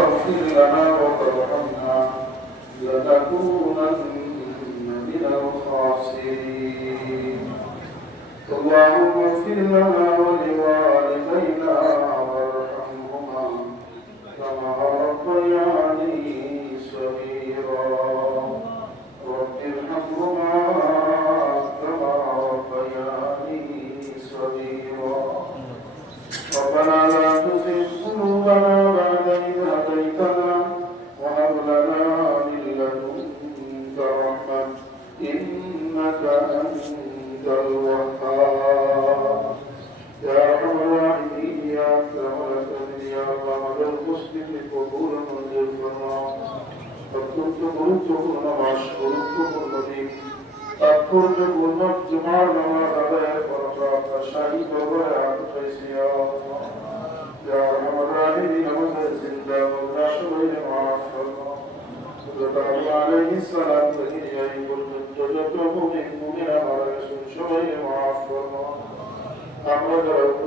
تغفر لنا وترحمنا لنكونن من الخاسرين. اللهم اغفر لنا ولوالدينا وارحمهما كما ربياني صغيرا. رب ارحمهما كما ربياني صغيرا. ربنا لا تزغ الوهاب يا أرحم الراحمين يا أكرم الأكرمين يا الله المسلم قبول منزل فرمان فكنت قلتكم وأشكركم الذي أذكركم المجمع لما هدايا فرفعت شهيد وبيعت قيسيا يا أرحم الراحمين وزد زندا ولا شوي معافى وتعالى عليه السلام تهي يقول تجدته من مؤمن على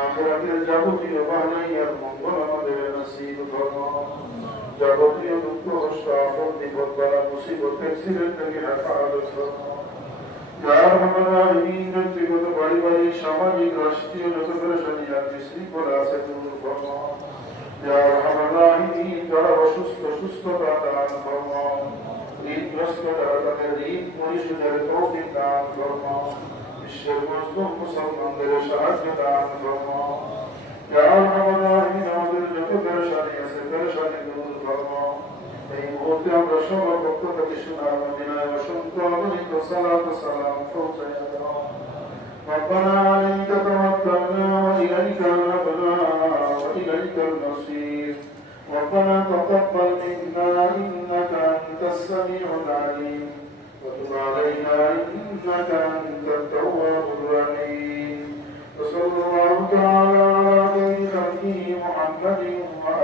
আখিরাতের যাবতীয় বাহনাইয়ার মঙ্গল আমাদের নসিব ফরমা যাবতীয় দুঃখ কষ্ট আপদ বিপদ বালা মুসিবত অ্যাক্সিডেন্ট থেকে হেফাজত পারিবারিক, সামাজিক, রাষ্ট্রীয় আছে সুস্থতা দান ফরমা الشر مسلم وشعبت عنهما يا أرحم الراحمين وذلك فرشان يسفرشان بالفرما فإن غفت أمر الشر فقد بشمع بنا وشمت عليك الصلاة والسلام فوت يدا ربنا عليك توكلنا وإليك نبنا وإليك المصير ربنا تقبل منا إنك أنت السميع العليم وتب علينا إنك أنت Amém.